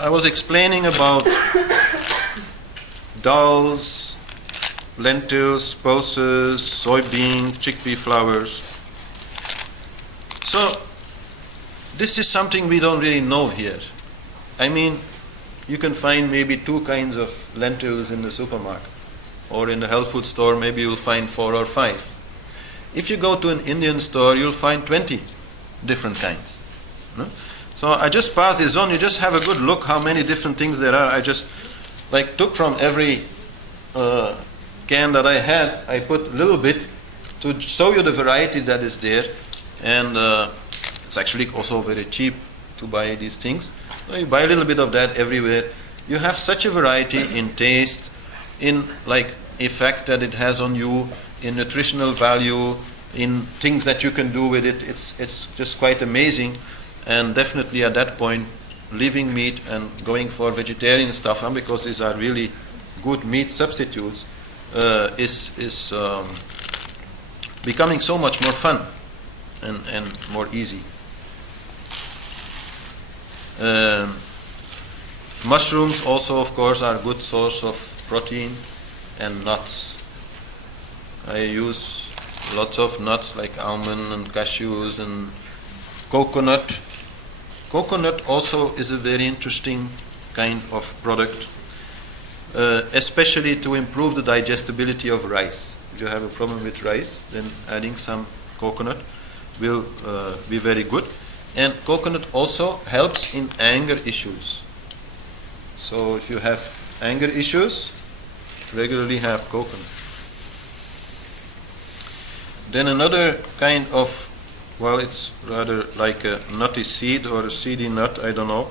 I was explaining about dals, lentils, pulses, soybean, chickpea flours. So this is something we don't really know here. I mean, you can find maybe 2 kinds of lentils in the supermarket, or in the health food store maybe you'll find 4 or 5. If you go to an Indian store, you'll find 20 different kinds. No? So I just pass this on. You just have a good look how many different things there are. I just took from every can that I had. I put a little bit to show you the variety that is there, and it's actually also very cheap to buy these things. So you buy a little bit of that everywhere. You have such a variety in taste, in effect that it has on you, in nutritional value, in things that you can do with it. It's just quite amazing. And definitely at that point, leaving meat and going for vegetarian stuff, because these are really good meat substitutes, is becoming so much more fun and more easy. Mushrooms also, of course, are a good source of protein, and nuts. I use lots of nuts like almond and cashews and coconut. Coconut also is a very interesting kind of product, especially to improve the digestibility of rice. If you have a problem with rice, then adding some coconut will be very good. And coconut also helps in anger issues. So if you have anger issues, regularly have coconut. Then another kind of, it's rather like a nutty seed or a seedy nut, I don't know,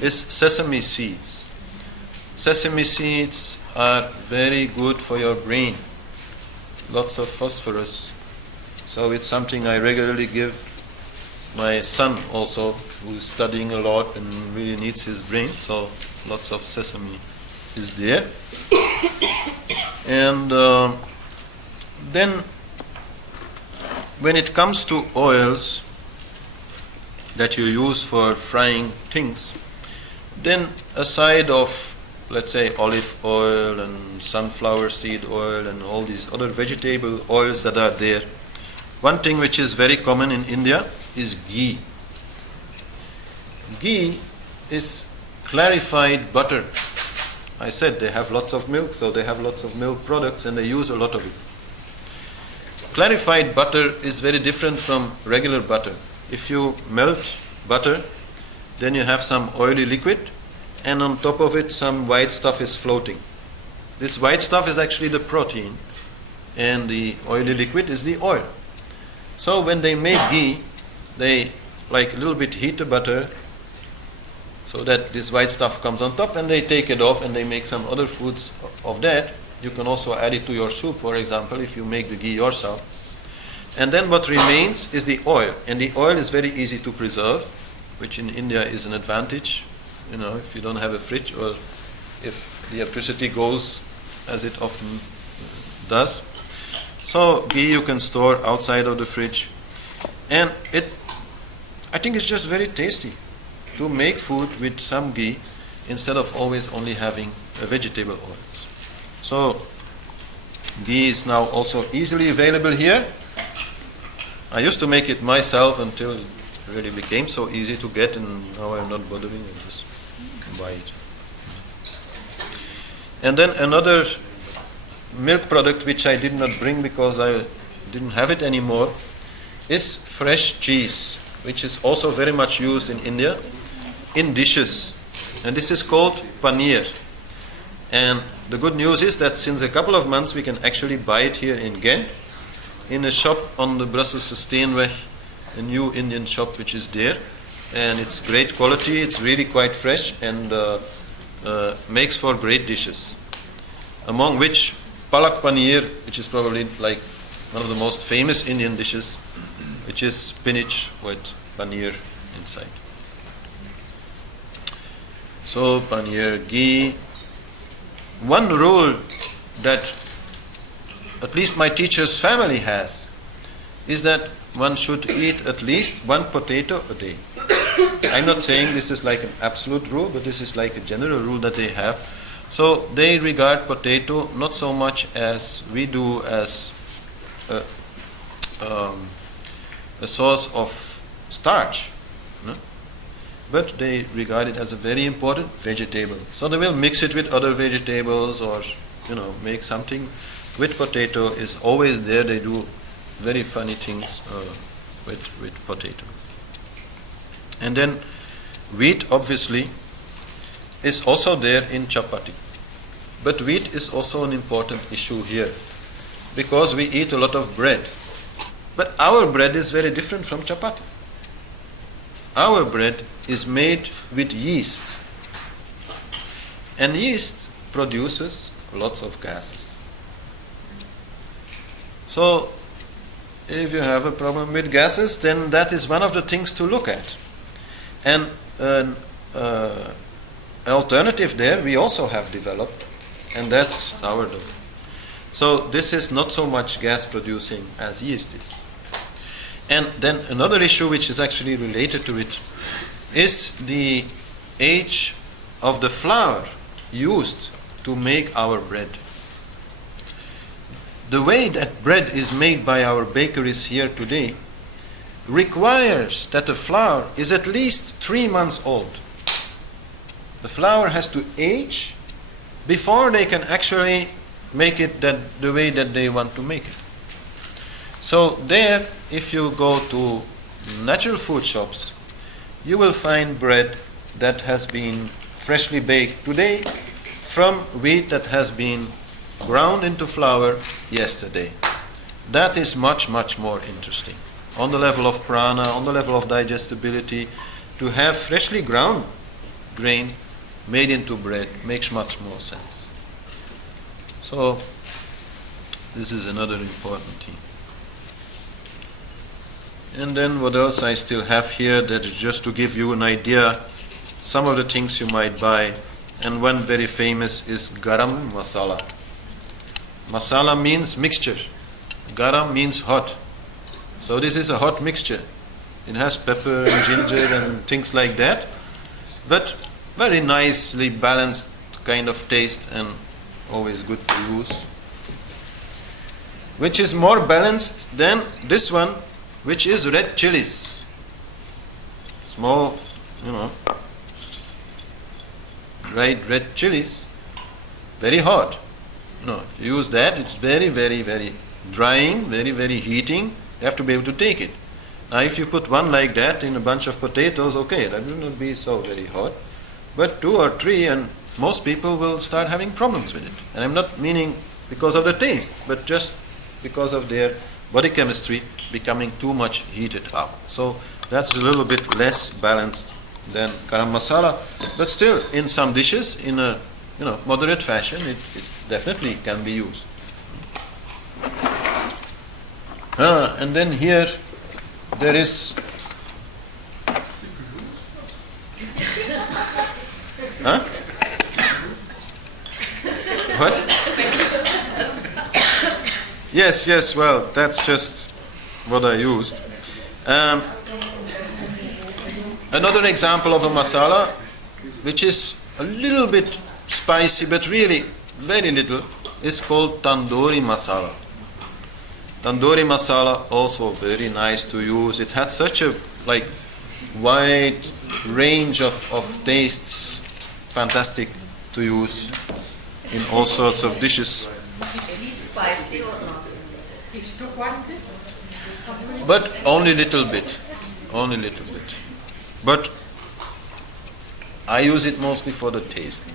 is sesame seeds. Sesame seeds are very good for your brain. Lots of phosphorus. So it's something I regularly give my son also, who is studying a lot and really needs his brain. So lots of sesame is there. And then when it comes to oils that you use for frying things, then aside of, let's say, olive oil and sunflower seed oil and all these other vegetable oils that are there, one thing which is very common in India is ghee. Ghee is clarified butter. I said they have lots of milk, so they have lots of milk products and they use a lot of it. Clarified butter is very different from regular butter. If you melt butter, then you have some oily liquid, and on top of it some white stuff is floating. This white stuff is actually the protein, and the oily liquid is the oil. So when they make ghee, they a little bit heat the butter so that this white stuff comes on top, and they take it off and they make some other foods of that. You can also add it to your soup, for example, if you make the ghee yourself. And then what remains is the oil, and the oil is very easy to preserve, which in India is an advantage, if you don't have a fridge, or if the electricity goes, as it often does. So ghee you can store outside of the fridge, and I think it's just very tasty to make food with some ghee instead of always only having vegetable oils. So ghee is now also easily available here. I used to make it myself until it really became so easy to get, and now I'm not bothering, I just buy it. And then another milk product which I did not bring because I didn't have it anymore is fresh cheese, which is also very much used in India in dishes, and this is called paneer. And the good news is that since a couple of months we can actually buy it here in Ghent in a shop on the Brusselse Steenweg, a new Indian shop which is there, and it's great quality, it's really quite fresh, and makes for great dishes, among which palak paneer, which is probably one of the most famous Indian dishes, which is spinach with paneer inside. So paneer, ghee. One rule that at least my teacher's family has is that one should eat at least one potato a day. I'm not saying this is like an absolute rule, but this is like a general rule that they have. So they regard potato not so much as we do as a, a source of starch, no? But they regard it as a very important vegetable. So they will mix it with other vegetables, or make something with potato is always there. They do very funny things with potato. And then wheat obviously is also there in chapati. But wheat is also an important issue here, because we eat a lot of bread. But our bread is very different from chapati. Our bread is made with yeast. And yeast produces lots of gases. So if you have a problem with gases, then that is one of the things to look at. And an alternative there we also have developed, and that's sourdough. So this is not so much gas producing as yeast is. And then another issue which is actually related to it is the age of the flour used to make our bread. The way that bread is made by our bakeries here today requires that the flour is at least 3 months old. The flour has to age before they can actually make it the way that they want to make it. So there, if you go to natural food shops, you will find bread that has been freshly baked today from wheat that has been ground into flour yesterday. That is much, much more interesting. On the level of prana, on the level of digestibility, to have freshly ground grain made into bread makes much more sense. So this is another important thing. And then what else I still have here, that is just to give you an idea, some of the things you might buy. And one very famous is garam masala. Masala means mixture. Garam means hot. So this is a hot mixture. It has pepper and ginger and things like that, but very nicely balanced kind of taste and always good to use. Which is more balanced than this one, which is red chilies. Small, dried red chilies, very hot. If you use that, it's very, very, very drying, very, very heating. You have to be able to take it. Now if you put one like that in a bunch of potatoes, okay, that will not be so very hot. But 2 or 3, and most people will start having problems with it. And I'm not meaning because of the taste, but just because of their body chemistry becoming too much heated up. So that's a little bit less balanced than garam masala, but still in some dishes, in a moderate fashion, it definitely can be used. And then here there is What? Yes, well, that's just what I used. Another example of a masala, which is a little bit spicy, but really very little, is called tandoori masala. Tandoori masala, also very nice to use. It had such a wide range of tastes, fantastic to use in all sorts of dishes. Spicy or not? But only little bit. But I use it mostly for the taste.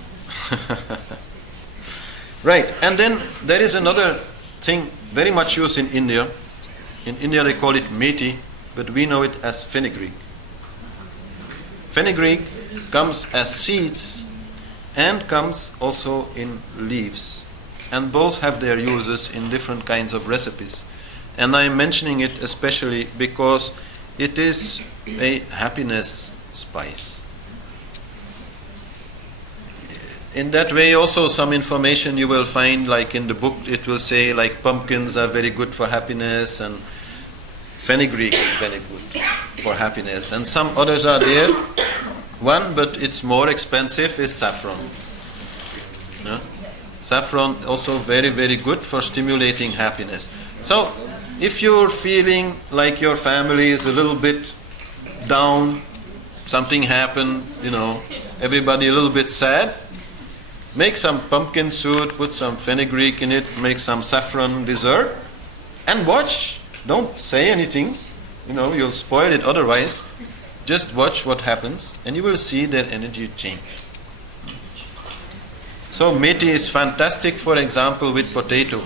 Right, and then there is another thing very much used in India. In India they call it methi, but we know it as fenugreek. Fenugreek comes as seeds and comes also in leaves. And both have their uses in different kinds of recipes. And I'm mentioning it especially because it is a happiness spice. In that way also some information you will find, like in the book it will say pumpkins are very good for happiness, and Fenugreek is very good for happiness. And some others are there. One, but it's more expensive, is saffron. Yeah? Saffron also very, very good for stimulating happiness. So, if you're feeling like your family is a little bit down, something happened, everybody a little bit sad, make some pumpkin soup, put some fenugreek in it, make some saffron dessert, and watch. Don't say anything, you'll spoil it otherwise. Just watch what happens, and you will see their energy change. So methi is fantastic, for example, with potato.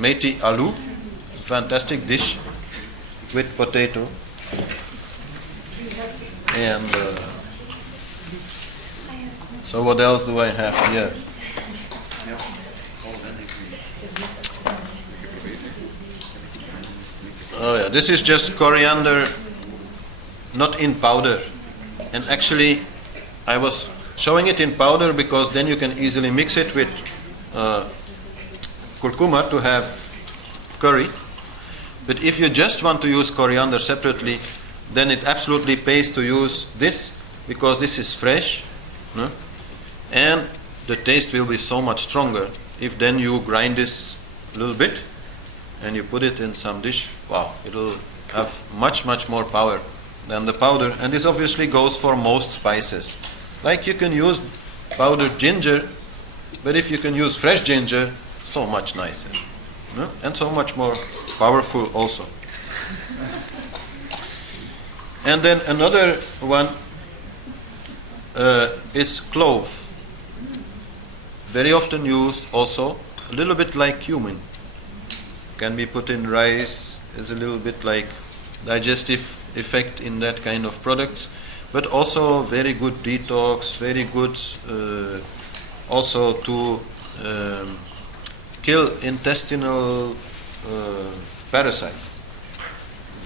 Methi aloo, fantastic dish with potato. And so what else do I have here? Oh yeah, this is just coriander, not in powder. And actually, I was showing it in powder because then you can easily mix it with curcuma to have curry. But if you just want to use coriander separately, then it absolutely pays to use this because this is fresh, no? And the taste will be so much stronger if then you grind this a little bit and you put it in some dish. Wow, it'll have much, much more power than the powder. And this obviously goes for most spices. Like you can use powdered ginger, but if you can use fresh ginger, so much nicer, no? And so much more powerful also. And then another one is clove. Very often used also, a little bit like cumin. Can be put in rice, is a little bit like digestive effect in that kind of products. But also very good detox, very good also to kill intestinal parasites.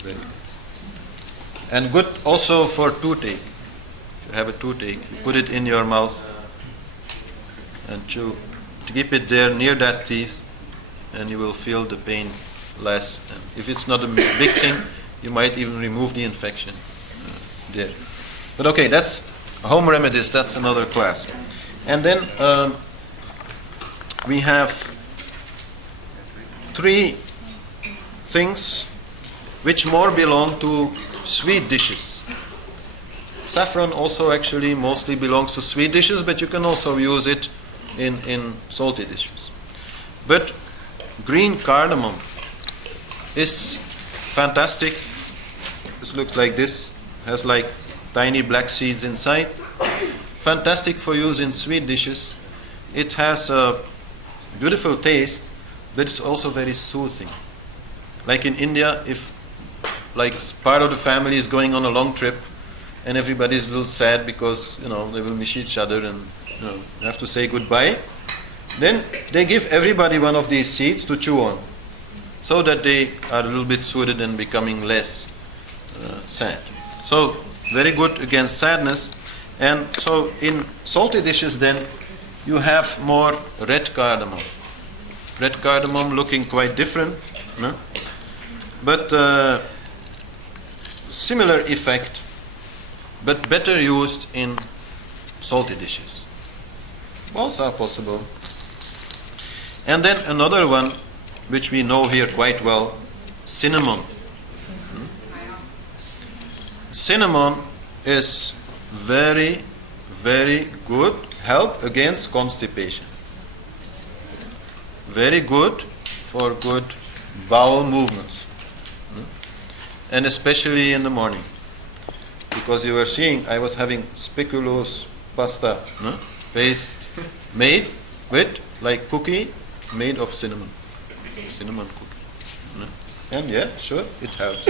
Very good. And good also for toothache. If you have a toothache, you put it in your mouth and chew. To keep it there near that teeth, and you will feel the pain less. And if it's not a big thing, you might even remove the infection there. But okay, that's home remedies, that's another class. And then we have 3 things which more belong to sweet dishes. Saffron also actually mostly belongs to sweet dishes, but you can also use it in salty dishes. But green cardamom is fantastic. This looks like this, has like tiny black seeds inside. Fantastic for use in sweet dishes. It has a beautiful taste, but it's also very soothing. Like in India, if like part of the family is going on a long trip and everybody is a little sad because they will miss each other and have to say goodbye, then they give everybody one of these seeds to chew on so that they are a little bit soothed and becoming less sad. So very good against sadness. And so in salty dishes then you have more red cardamom. Red cardamom looking quite different, no? But similar effect, but better used in salty dishes. Both are possible. And then another one which we know here quite well, cinnamon. Cinnamon is very, very good help against constipation. Very good for good bowel movements. And especially in the morning. Because you were seeing, I was having speculoos pasta paste made with like cookie made of cinnamon. Cinnamon cookie. And yeah, sure, it helps.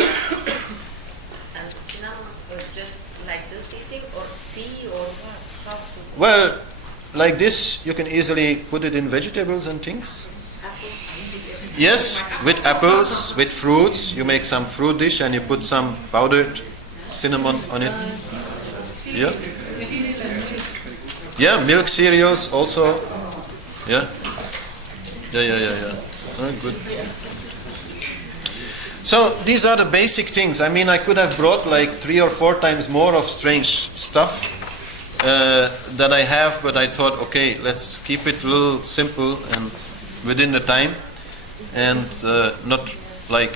And cinnamon, just like this eating or tea or what? How to? Well, like this, you can easily put it in vegetables and things. Yes, with apples, with fruits. You make some fruit dish and you put some powdered cinnamon on it. Yeah. Yeah, milk cereals also. Yeah. Yeah. Oh, good. So these are the basic things. I mean, I could have brought like 3 or 4 times more of strange stuff that I have, but I thought, okay, let's keep it a little simple and within the time, and not like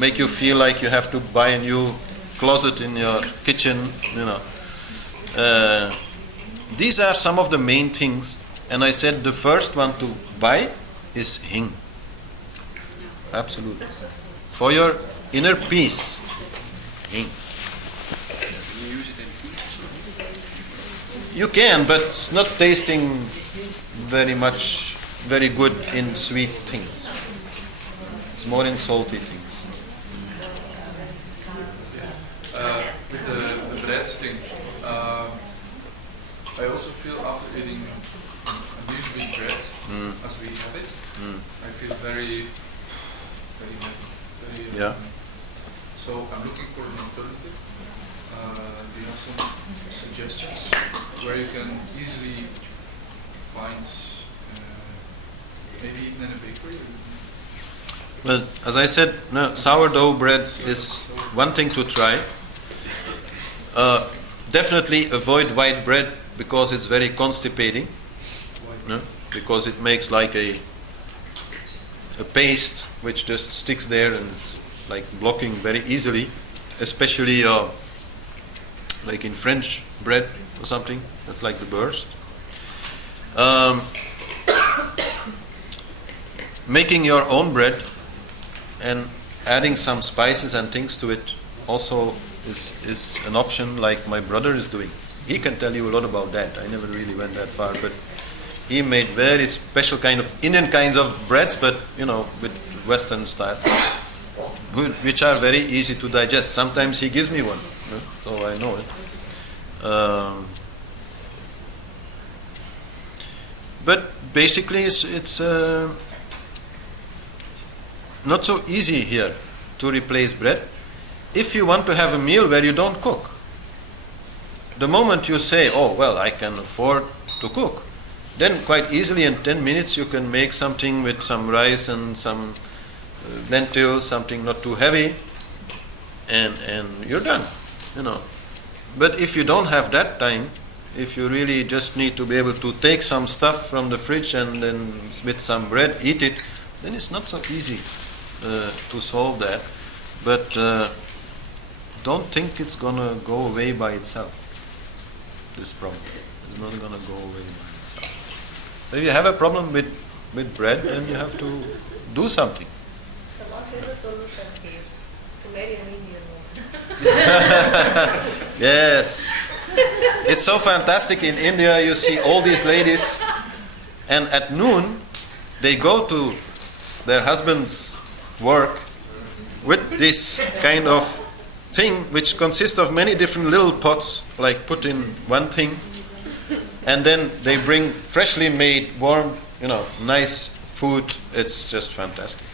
make you feel like you have to buy a new closet in your kitchen, you know. These are some of the main things, and I said the first one to buy is hing. Absolutely. For your inner peace, hing. You can, but it's not tasting very good in sweet things. It's more in salty things. With the bread thing, I also feel after eating a really good bread, as we have it, I feel very happy. Yeah. So I'm looking for an alternative. Do you have some suggestions where you can easily find, maybe even in a bakery? Well, as I said, no, sourdough bread is one thing to try. Definitely avoid white bread because it's very constipating. No? Because it makes like a paste which just sticks there and is like blocking very easily, especially like in French bread or something. That's like the burst. Making your own bread and adding some spices and things to it also is an option, like my brother is doing. He can tell you a lot about that. I never really went that far, but he made very special kind of Indian kinds of breads, but you know, with Western style, good, which are very easy to digest. Sometimes he gives me one, you know, so I know it. But basically, it's not so easy here to replace bread. If you want to have a meal where you don't cook, the moment you say, oh, well, I can afford to cook, then quite easily in 10 minutes you can make something with some rice and some lentils, something not too heavy, and you're done, you know. But if you don't have that time, if you really just need to be able to take some stuff from the fridge and then with some bread eat it, then it's not so easy to solve that. But don't think it's gonna go away by itself. This problem is not gonna go away by itself. If you have a problem with bread, then you have to do something. So what is the solution here? To marry an Indian woman? Yes. It's so fantastic in India. You see all these ladies, and at noon they go to their husband's work with this kind of thing which consists of many different little pots, like put in one thing, and then they bring freshly made, warm, you know, nice food. It's just fantastic.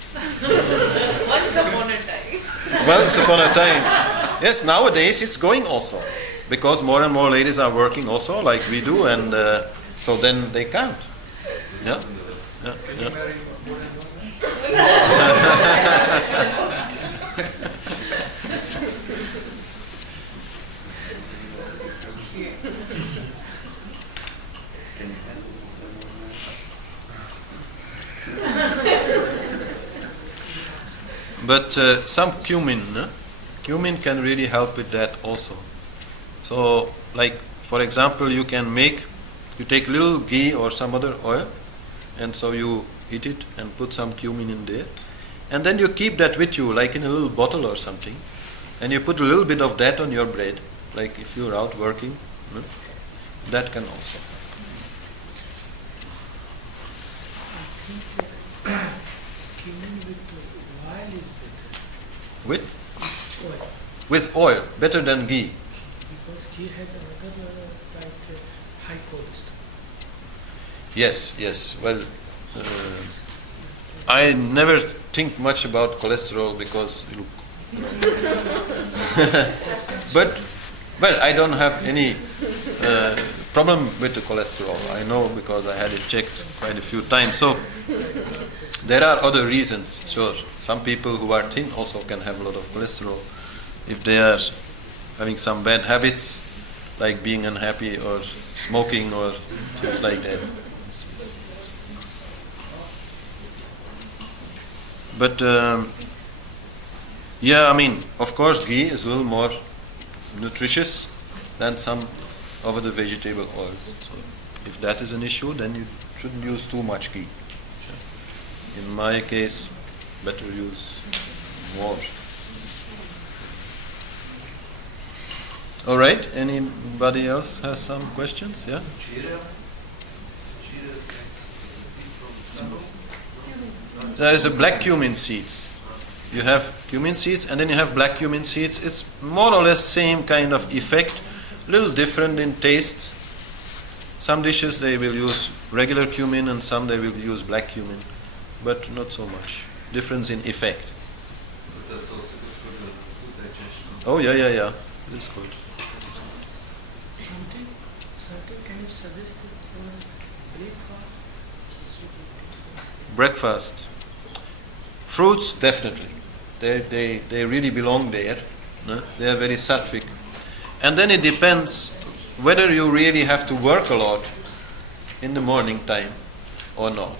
Once upon a time. Once upon a time. Yes, nowadays it's going also, because more and more ladies are working also, like we do, and so then they can't. Yeah, yeah, yeah. But some cumin, cumin can really help with that also. So, like for example, you take a little ghee or some other oil, and so you heat it and put some cumin in there, and then you keep that with you, like in a little bottle or something, and you put a little bit of that on your bread, like if you're out working, that can also. With oil. With oil, better than ghee. Because ghee has another high cholesterol. Yes, yes. Well, I never think much about cholesterol because, but well, I don't have any problem with the cholesterol. I know because I had it checked quite a few times. So There are other reasons, sure. Some people who are thin also can have a lot of cholesterol if they are having some bad habits, like being unhappy or smoking or things like that. But yeah, I mean, of course, ghee is a little more nutritious than some of the vegetable oils. So if that is an issue, then you shouldn't use too much ghee. In my case, better use more. All right. Anybody else has some questions? Yeah. There is a black cumin seeds. You have cumin seeds, and then you have black cumin seeds. It's more or less same kind of effect, a little different in taste. Some dishes they will use regular cumin, and some they will use black cumin, but not so much difference in effect. But that's also good for the food digestion. Oh yeah. It's good. Something can you suggest it for breakfast? Breakfast. Fruits, definitely. They really belong there. No? They are very sattvic. And then it depends whether you really have to work a lot in the morning time or not.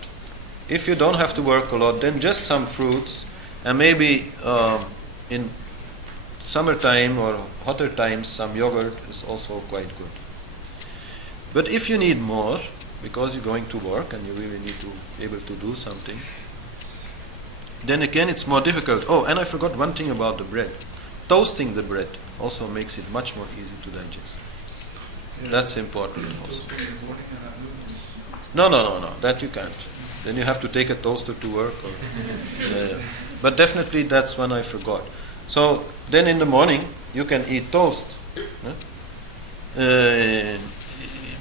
If you don't have to work a lot, then just some fruits, and maybe in summertime or hotter times some yogurt is also quite good. But if you need more, because you're going to work and you really need to be able to do something, then again it's more difficult. Oh, and I forgot one thing about the bread. Toasting the bread also makes it much more easy to digest. Yeah. That's important also. Toasting in the morning and at noon is- No, that you can't. Then you have to take a toaster to work. Or, yeah. But definitely that's one I forgot. So then in the morning you can eat toast.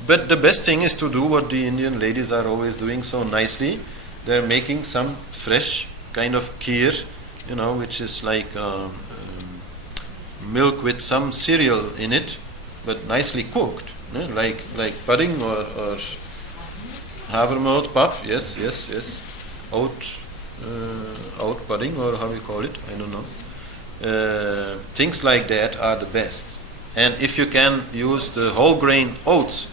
But the best thing is to do what the Indian ladies are always doing so nicely. They're making some fresh kind of kheer, which is like milk with some cereal in it, but nicely cooked, like pudding or havermout pap. Yes. Oat pudding, or how you call it, I don't know. Things like that are the best. And if you can use the whole grain oats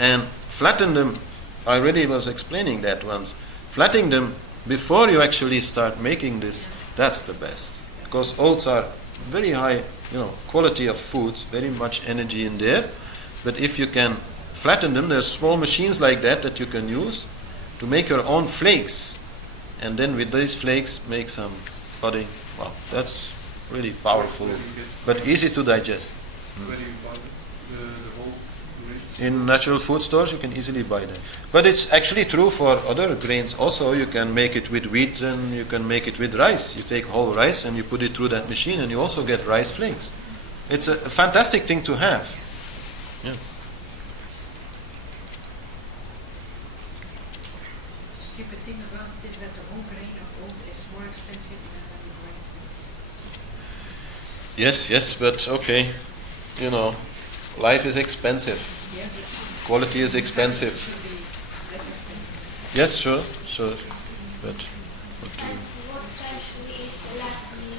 and flatten them, I already was explaining that once, flattening them before you actually start making this, that's the best. Because oats are very high, quality of foods, very much energy in there. But if you can flatten them, there's small machines like that you can use to make your own flakes. And then with these flakes, make some pudding. Wow, that's really powerful, but easy to digest. Where do you buy the whole grains? In natural food stores, you can easily buy that. But it's actually true for other grains also. You can make it with wheat and you can make it with rice. You take whole rice and you put it through that machine and you also get rice flakes. It's a fantastic thing to have. Yeah. The stupid thing about it is that the whole grain of oat is more expensive than the grain of maize. Yes, but okay. Life is expensive. Yeah, but Quality is expensive. should be less expensive. Yes, sure. But what do And you... what time should we eat the last meal?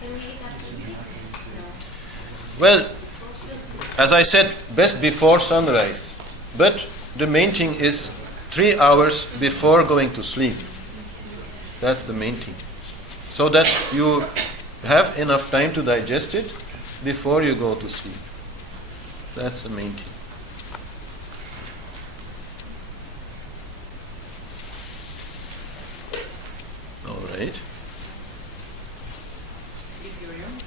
Can we eat after 6? Well, as I said, best before sunrise. But the main thing is 3 hours before going to sleep. That's the main thing. So that you have enough time to digest it before you go to sleep. That's the main thing. All right. If you're young,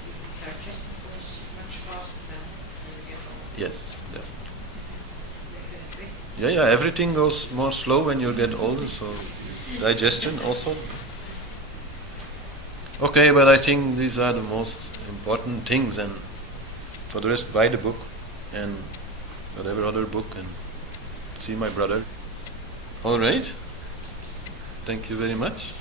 digestion goes much faster than when you get old. Yes, definitely. Definitely. Yeah, everything goes more slow when you get older, so digestion also. Okay, but I think these are the most important things, and for the rest, buy the book and whatever other book and see my brother. All right. Thank you very much.